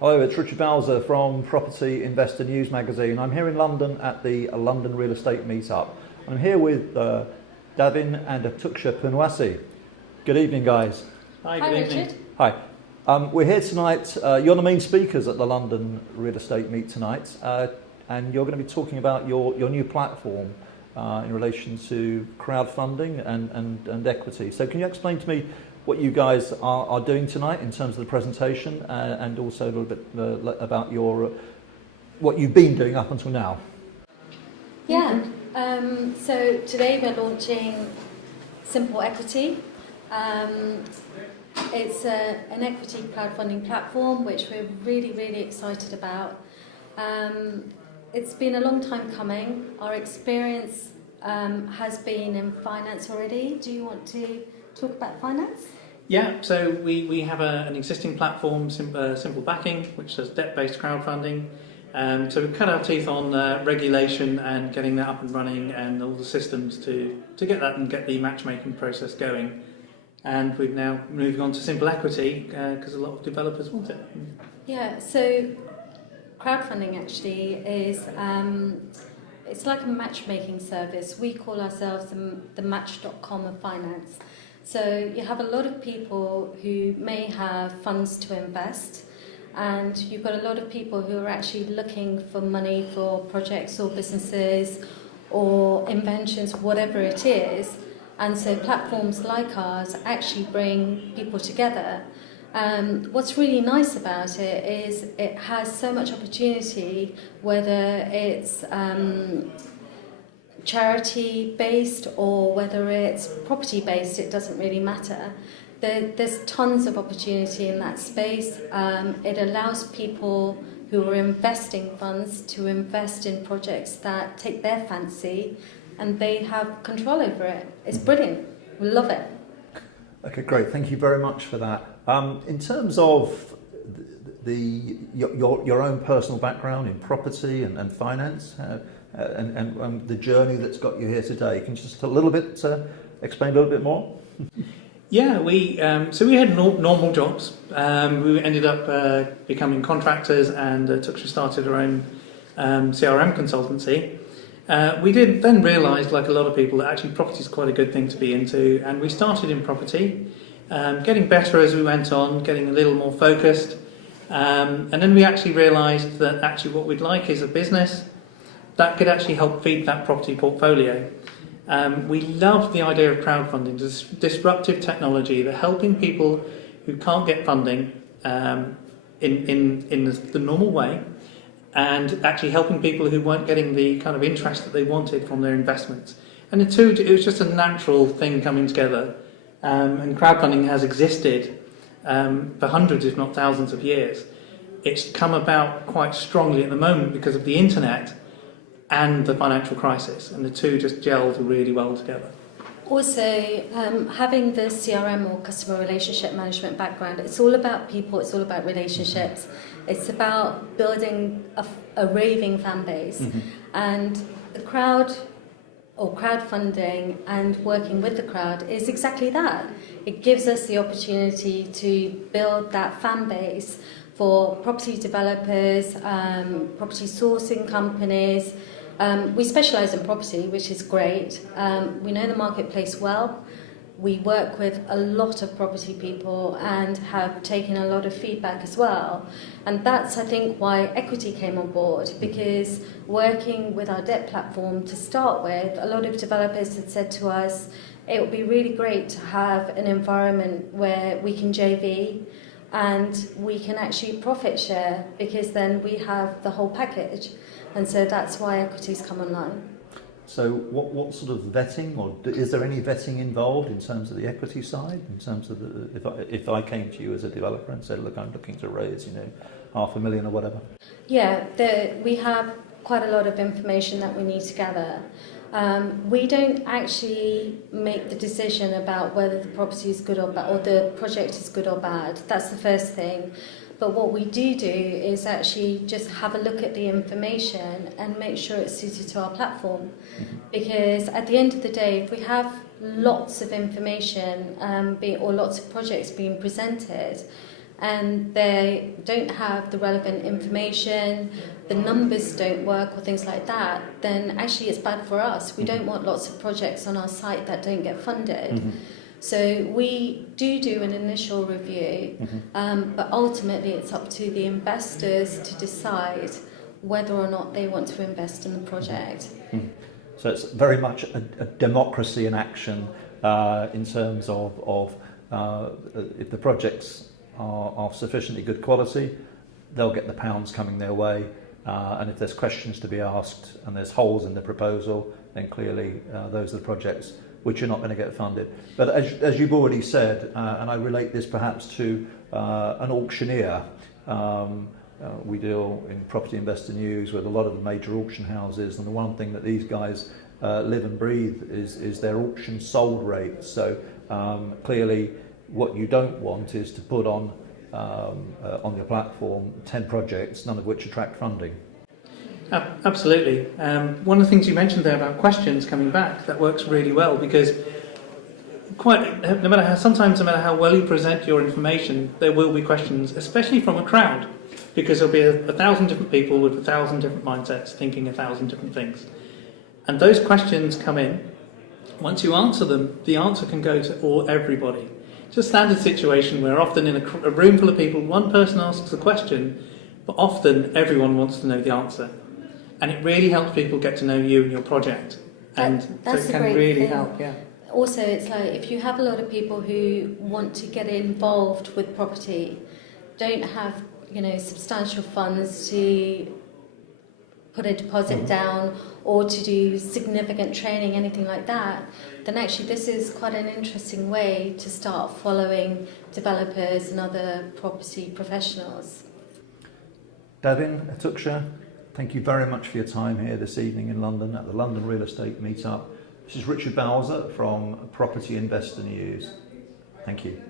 Hello, it's Richard Bowser from Property Investor News Magazine. I'm here in London at the London Real Estate Meetup. I'm here with Davin and Atuksha Poonwassie. Good evening, guys. Hi, good evening. Richard. Hi. We're here tonight. You're the main speakers at the London Real Estate Meet tonight, and you're going to be talking about your new platform in relation to crowdfunding and equity. So can you explain to me what you guys are doing tonight in terms of the presentation, and also a little bit about what you've been doing up until now? Yeah, so today we're launching Simple Equity. It's an equity crowdfunding platform which we're really excited about. It's been a long time coming. Our experience has been in finance already. Do you want to talk about finance? Yeah, so we have an existing platform, Simple Backing, which does debt-based crowdfunding. So we've cut our teeth on regulation and getting that up and running and all the systems to get that and get the matchmaking process going. And we're now moving on to Simple Equity because a lot of developers want it. Yeah, so crowdfunding actually is it's like a matchmaking service. We call ourselves the Match.com of finance. So you have a lot of people who may have funds to invest, and you've got a lot of people who are actually looking for money for projects or businesses or inventions, whatever it is. And so platforms like ours actually bring people together. What's really nice about it is it has so much opportunity, whether it's charity-based or whether it's property-based, it doesn't really matter. There's tons of opportunity in that space. It allows people who are investing funds to invest in projects that take their fancy, and they have control over it. It's brilliant. We love it. Okay, great. Thank you very much for that. In terms of your own personal background in property and finance, and the journey that's got you here today, can you just explain a little bit more? Yeah, we had normal jobs. We ended up becoming contractors, and Atuksha started her own CRM consultancy. We did then realise, like a lot of people, that actually property is quite a good thing to be into, and we started in property, getting better as we went on, getting a little more focused, and then we actually realised that actually what we'd like is a business that could actually help feed that property portfolio. We love the idea of crowdfunding, this disruptive technology, that helping people who can't get funding in the normal way, and actually helping people who weren't getting the kind of interest that they wanted from their investments. And it was just a natural thing coming together. And crowdfunding has existed for hundreds, if not thousands of years. It's come about quite strongly at the moment because of the internet and the financial crisis, and the two just gelled really well together. Also, having the CRM or customer relationship management background, it's all about people, it's all about relationships. It's about building a raving fan base. Mm-hmm. And the crowd or crowdfunding and working with the crowd is exactly that. It gives us the opportunity to build that fan base for property developers, property sourcing companies. We specialise in property, which is great. We know the marketplace well. We work with a lot of property people and have taken a lot of feedback as well. And that's, I think, why equity came on board, because working with our debt platform to start with, a lot of developers had said to us, it would be really great to have an environment where we can JV and we can actually profit share, because then we have the whole package. And so that's why equity's come online. So what sort of vetting, or is there any vetting involved in terms of the equity side? In terms of if I came to you as a developer and said, look, I'm looking to raise, $500,000 or whatever. Yeah, we have quite a lot of information that we need to gather. We don't actually make the decision about whether the property is good or bad, or the project is good or bad. That's the first thing. But what we do is actually just have a look at the information and make sure it's suited to our platform. Because at the end of the day, if we have lots of information or lots of projects being presented, and they don't have the relevant information, the numbers don't work or things like that, then actually it's bad for us. We don't want lots of projects on our site that don't get funded. So we do an initial review, but ultimately it's up to the investors to decide whether or not they want to invest in the project. So it's very much a democracy in action in terms of if the projects are sufficiently good quality, they'll get the pounds coming their way, and if there's questions to be asked and there's holes in the proposal, then clearly those are the projects which are not going to get funded. But as you've already said, and I relate this perhaps to an auctioneer, we deal in Property Investor News with a lot of the major auction houses, and the one thing that these guys live and breathe is their auction sold rate. So clearly what you don't want is to put on your platform 10 projects, none of which attract funding. Absolutely. One of the things you mentioned there about questions coming back, that works really well, because no matter how well you present your information, there will be questions, especially from a crowd, because there'll be 1,000 different people with 1,000 different mindsets thinking 1,000 different things. And those questions come in. Once you answer them, the answer can go to everybody. It's a standard situation where often in a room full of people, one person asks a question, but often everyone wants to know the answer. And it really helps people get to know you and your project. And so it can really help, yeah. Also, it's like if you have a lot of people who want to get involved with property, don't have, substantial funds to put a deposit down or to do significant training, anything like that, then actually this is quite an interesting way to start following developers and other property professionals. Davin, Atuksha, thank you very much for your time here this evening in London at the London Real Estate Meetup. This is Richard Bowser from Property Investor News. Thank you.